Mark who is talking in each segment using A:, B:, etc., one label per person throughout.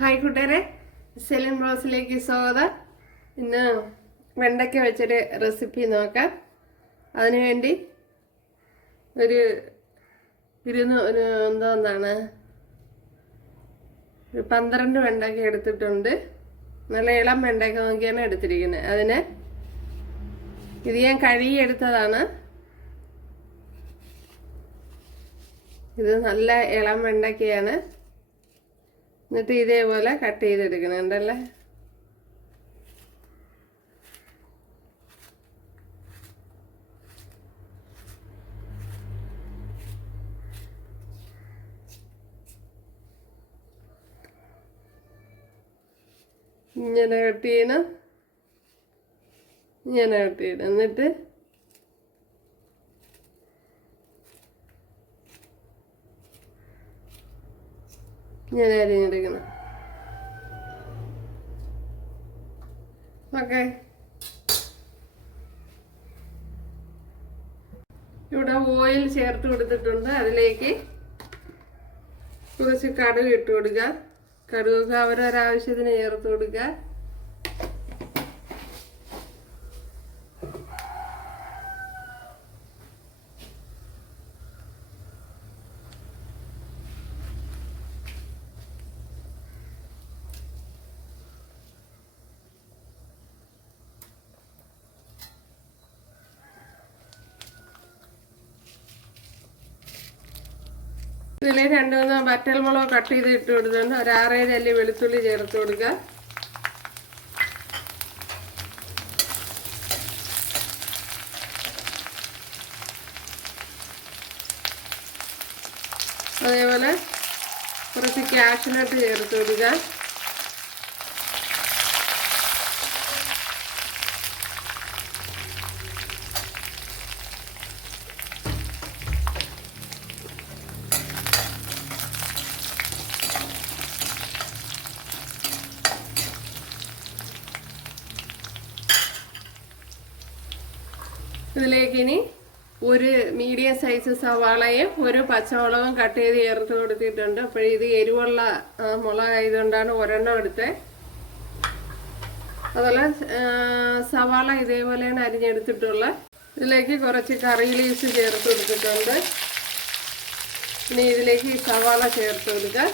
A: Hi കൂട്ടുകാരെ. സെലിൻ ബ്ലോസിലേക്ക് സ്വാഗതം. ഇന്ന് വെണ്ടയ്ക്ക വെച്ചൊരു റെസിപ്പി നോക്കാം. അതിനുവേണ്ടി ഒരു ഇരുന്ന് ഒരു എന്തോന്നാണ് ഒരു പന്ത്രണ്ട് വെണ്ടയ്ക്ക എടുത്തിട്ടുണ്ട്. നല്ല ഇളം വെണ്ടയ്ക്ക നോക്കിയാണ് എടുത്തിരിക്കുന്നത്. അതിന് ഇത് ഞാൻ കഴുകിയെടുത്തതാണ്. ഇത് നല്ല ഇളം വെണ്ടയ്ക്കയാണ്. എന്നിട്ട് ഇതേപോലെ കട്ട് ചെയ്തെടുക്കണുണ്ടല്ലേ ഇങ്ങനെ കട്ട് ചെയ്യണം. ഇങ്ങനെ കട്ട് ചെയ്യണം. എന്നിട്ട് ഇങ്ങനെ അരിഞ്ഞെടുക്കണം ഓക്കെ ഇവിടെ ഓയിൽ ചേർത്ത് കൊടുത്തിട്ടുണ്ട്. അതിലേക്ക് കുറച്ച് കടുക് ഇട്ട് കൊടുക്കുക. കടുകൊക്കെ അവരൊരാവശ്യത്തിന് ചേർത്ത് കൊടുക്കുക. ഇതിൽ രണ്ട് മൂന്ന് വറ്റൽ മുളക് കട്ട് ചെയ്ത് ഇട്ട് കൊടുത്തിട്ടുണ്ട്. ഒരു ആറേഴ് അല്ലി വെളുത്തുള്ളി ചേർത്ത് കൊടുക്കുക അതേപോലെ കുറച്ച് ക്യാഷിനട്ട് ചേർത്ത് കൊടുക്കുക ഇതിലേക്ക് ഇനി ഒരു മീഡിയം സൈസ് സവാളയും ഒരു പച്ചമുളകും കട്ട് ചെയ്ത് ചേർത്ത് കൊടുത്തിട്ടുണ്ട്. അപ്പോൾ ഇത് എരിവുള്ള മുളക് മുളകായതുകൊണ്ടാണ് ഒരെണ്ണം എടുത്തത് അതുപോലെ സവാള ഇതേപോലെയാണ് അരിഞ്ഞെടുത്തിട്ടുള്ള. ഇതിലേക്ക് കുറച്ച് കറി ലീവ്സ് ചേർത്ത് കൊടുത്തിട്ടുണ്ട്. ഇനി ഇതിലേക്ക് സവാള ചേർത്ത് കൊടുക്കുക.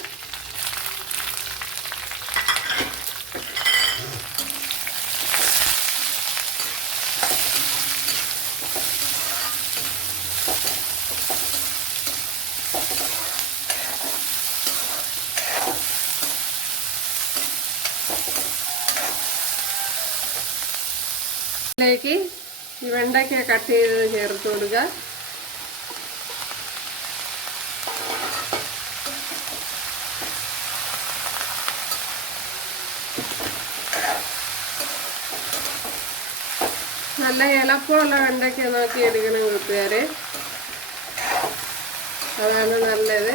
A: ഇതിലേക്ക് ഈ വെണ്ടയ്ക്ക കട്ട് ചെയ്തത് ചേർത്ത് കൊടുക്കുക. നല്ല ഇളപ്പമുള്ള വെണ്ടയ്ക്ക നോക്കി എടുക്കണം കൂട്ടുകാരെ. അതാണ് നല്ലത്.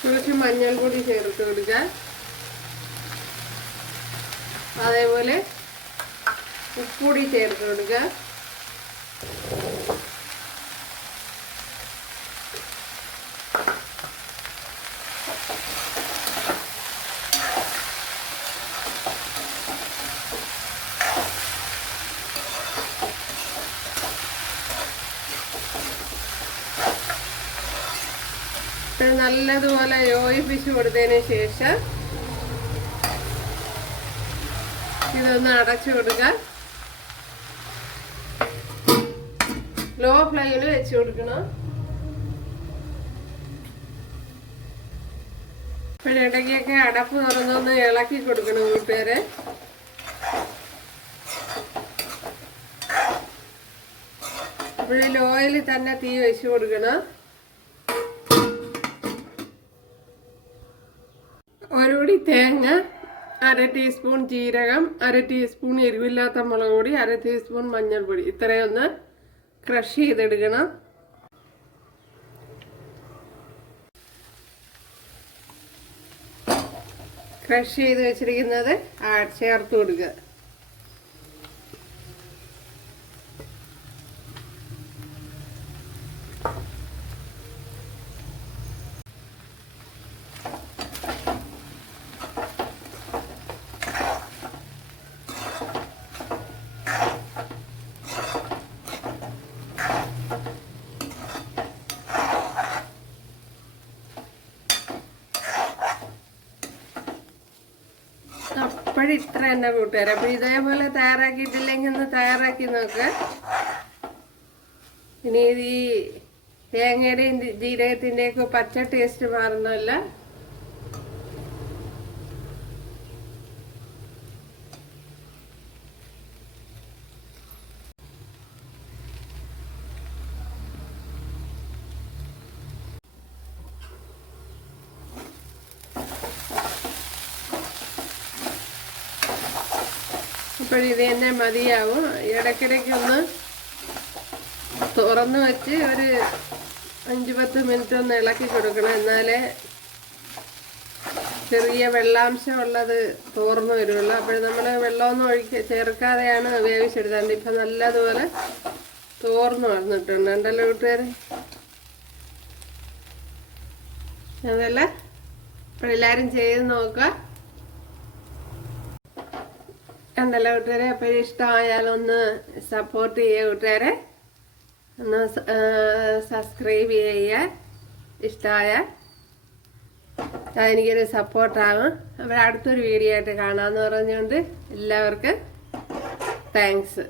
A: കുറച്ച് മഞ്ഞൾപ്പൊടി ചേർത്ത് കൊടുക്കുക അതേപോലെ ഉപ്പുപൊടി ചേർത്ത് കൊടുക്കുക നല്ലതുപോലെ യോജിപ്പിച്ച് കൊടുത്തതിന് ശേഷം ഇതൊന്ന് അടച്ചു കൊടുക്കുക ലോ ഫ്ലെയിമിൽ വെച്ച് കൊടുക്കണം. പിന്നെ ഇടയ്ക്കൊക്കെ അടപ്പ് തുറന്നൊന്ന് ഇളക്കി കൊടുക്കണം കൂട്ടുകാരെ ഇപ്പോഴും ഓയിൽ തന്നെ തീ വെച്ച് കൊടുക്കണം. ഒരുപടി തേങ്ങ അര ടീസ്പൂൺ ജീരകം അര ടീസ്പൂൺ എരിവില്ലാത്ത മുളക് പൊടി അര ടീസ്പൂൺ മഞ്ഞൾപ്പൊടി. ഇത്രയൊന്ന് ക്രഷ് ചെയ്തെടുക്കണം. ക്രഷ് ചെയ്ത് വെച്ചിരിക്കുന്നത് ചേർത്ത് കൊടുക്കുക. അപ്പോഴും ഇത്ര തന്നെ കൂട്ടുകാരെ. അപ്പൊ ഇതേപോലെ തയ്യാറാക്കിയിട്ടില്ലെങ്കിൽ ഒന്ന് തയ്യാറാക്കി നോക്ക്. ഇനി ഈ തേങ്ങയുടെയും ജീരകത്തിന്റെയൊക്കെ പച്ച ടേസ്റ്റ് മാറുന്നല്ല അപ്പോൾ ഇത് തന്നെ മതിയാവും. ഇടയ്ക്കിടയ്ക്ക് ഒന്ന് തുറന്ന് വെച്ച് ഒരു അഞ്ച് പത്ത് മിനിറ്റ് ഒന്ന് ഇളക്കി കൊടുക്കണം. എന്നാലേ ചെറിയ വെള്ളാംശം ഉള്ളത് തോർന്നു വരുള്ളൂ. അപ്പോൾ നമ്മൾ വെള്ളമൊന്നും ഒഴിക്ക ചേർക്കാതെയാണ് വേവിച്ചെടുത്തത് ഇപ്പം നല്ലതുപോലെ തോർന്നു വന്നിട്ടുണ്ട്. ഉണ്ടല്ലോ കൂട്ടുകാരെ? അതല്ല? അപ്പോൾ എല്ലാവരും ചെയ്ത് നോക്കുക. ഉണ്ടല്ലോ കൂട്ടുകാരെ? അപ്പോൾ ഇഷ്ടമായാലൊന്ന് സപ്പോർട്ട് ചെയ്യുക കൂട്ടുകാരെ. ഒന്ന് സബ്സ്ക്രൈബ് ചെയ്യുക. ഇഷ്ടമായാൽ അതെനിക്കൊരു സപ്പോർട്ടാകും അപ്പോൾ അടുത്തൊരു വീഡിയോ ആയിട്ട് കാണാമെന്ന് പറഞ്ഞുകൊണ്ട് എല്ലാവർക്കും താങ്ക്സ്